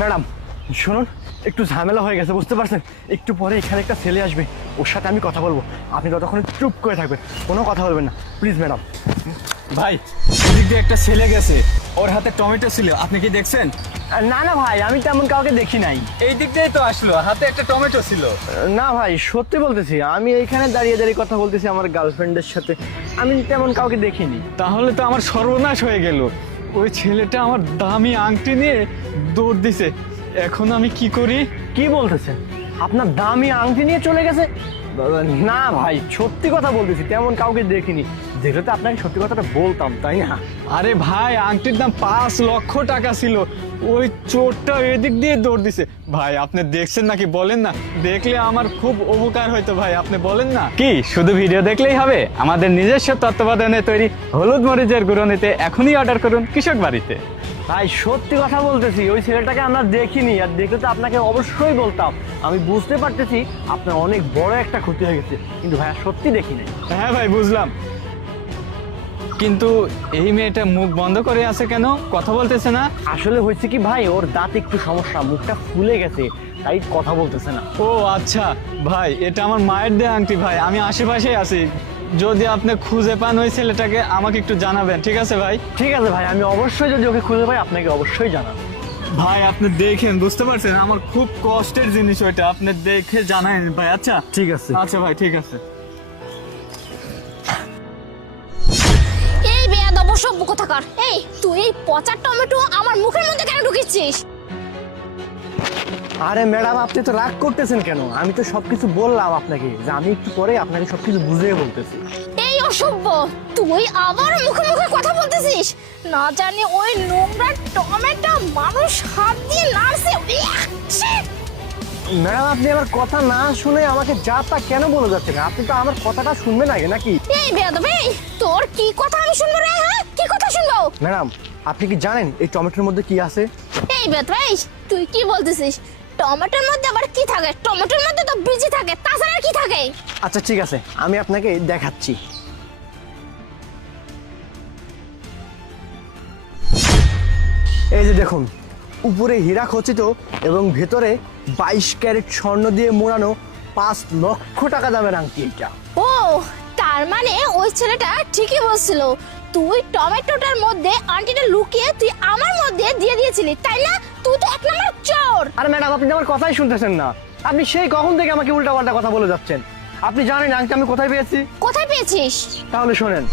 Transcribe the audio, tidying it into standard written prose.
Madam শুনুন, একটু ঝামেলা হয়ে গেছে, বুঝতে পারছেন? একটু পরে এখানে একটা ছেলে আসবে, ওর সাথে আমি কথা বলবো। আপনি ততক্ষণ চুপ করে থাকবেন, কোনো কথা বলবেন না, প্লিজ ম্যাডাম। ভাই, এদিক দিয়ে একটা ছেলে গেছে, ওর হাতে টমেটো ছিল, আপনি কি দেখছেন? না না ভাই, আমি তেমন কাউকে দেখি নাই। এই দিক দিয়েই তো আসলো, হাতে একটা টমেটো ছিল। না ভাই, সত্যি বলতেছি, আমি এইখানে দাঁড়িয়ে দাঁড়িয়ে কথা বলতেছি আমার গার্লফ্রেন্ডের সাথে, আমি তেমন কাউকে দেখিনি। তাহলে তো আমার সর্বনাশ হয়ে গেল। ওই ছেলেটা আমার দামি আংটি নিয়ে দৌড় দিছে। এখন আমি কি করি? কি বলতেছেন? আপনার দামি আংটি নিয়ে চলে গেছে? না ভাই, সত্যি কথা বলতেছি, তেমন কাউকে দেখিনি। দেখলে তো আপনাকে সত্যি কথাটা বলতাম, তাই না? আরে ভাই, আংটির দাম 5 লক্ষ টাকা ছিল। ওই চোরটা এদিক দিয়ে দৌড় দিছে। ভাই, আপনি দেখছেন নাকি বলেন না? দেখলে আমার খুব উপকার হইতো ভাই, আপনি বলেন না। কি শুধু ভিডিও দেখলেই হবে? আমাদের নিজস্ব তত্ত্বাবধানে তৈরি হলুদ মরিচের গুঁড়ো নিতে এখনই অর্ডার করুন কৃষক বাড়িতে। ভাই সত্যি কথা বলতেছি, ওই ছেলেটাকে আমরা দেখিনি, আর দেখলে তো আপনাকে অবশ্যই বলতাম। আমি বুঝতে পারতেছি আপনার অনেক বড় একটা ক্ষতি হয়ে গেছে, কিন্তু ভাইয়া সত্যি দেখি নাই। হ্যাঁ ভাই, বুঝলাম, কিন্তু এই মেয়েটা মুখ বন্ধ করে আছে কেন? কথা বলতেছে না? আসলে হয়েছে কি ভাই, ওর দাঁত একটু সমস্যা, মুখটা ফুলে গেছে, তাই কথা বলতেছে না। ও আচ্ছা ভাই, এটা আমার মায়ের দেয়া আংটি ভাই, আমি আশেপাশেই আছি। যদি আপনি খুঁজে পান ওই ছেলেটাকে আমাকে একটু জানাবেন, ঠিক আছে ভাই? ঠিক আছে ভাই, আমি অবশ্যই যদি ওকে খুঁজে পাই আপনাকে অবশ্যই জানাবো। ভাই আপনি দেখেন, বুঝতে পারছেন আমার খুব কষ্টের জিনিস ওইটা, আপনি দেখে জানাবেন ভাই। আচ্ছা ঠিক আছে। আচ্ছা ভাই, ঠিক আছে। এই বেয়াদব সভ্য কোথাকার! এই তুই এই পচা টমেটো আমার মুখের মধ্যে কেন ঢুকিয়েছিস? আরে ম্যাডাম, আপনি তো রাগ করতেছেন কেন? আমি তো সবকিছু বললাম আপনাকে, যে আমি একটু পরে আপনাকে সবকিছু বুঝিয়ে বলতেছি। এই অসভ্য, তুই আবার মুখে মুখে কথা বলতেছিস? না জানি ওই নোংরা টমেটো মানুষ হাত দিয়ে নাড়ছে। ম্যাডাম, আপনি আমার কথা না শুনে আমাকে যা তা কেন বলে যাচ্ছেন? আপনি তো আমার কথাটা শুনবেন আগে নাকি? এই বেয়াদব, এই তোর কি কথা আমি শুনবো রে? হ্যাঁ, কি কথা শুনবো? ম্যাডাম, আপনি কি জানেন এই টমেটোর মধ্যে কি আছে? এই বেয়াদব, এই তুই কি বলতেছিস? টমেটোর মধ্যে আবার কি থাকে? টমেটোর মধ্যে তো বীজ থাকে, তাছাড়া আর কি থাকে? আচ্ছা ঠিক আছে, আমি আপনাকে দেখাচ্ছি। এই যে দেখুন, উপরে হীরা খচিত এবং ভেতরে 22 ক্যারেট স্বর্ণ দিয়ে মোড়ানো 5 লক্ষ টাকা দামের আংটি এটা। ও, তার মানে ওই ছেলেটা ঠিকই বলছিল, তুই টমেটোটার মধ্যে আন্টিটা লুকিয়ে তুই আমার মধ্যে দিয়ে দিয়েছিলি, তাই না? তুই তো এক নম্বর চোর। আরে ম্যাডাম, আপনি তো আমার কথাই শুনতেছেন না। আপনি সেই কখন থেকে আমাকে উল্টাপাল্টা কথা বলে যাচ্ছেন। আপনি জানেন আংটি আমি কোথায় পেয়েছি? কোথায় পেয়েছিস? তাহলে শোনেন।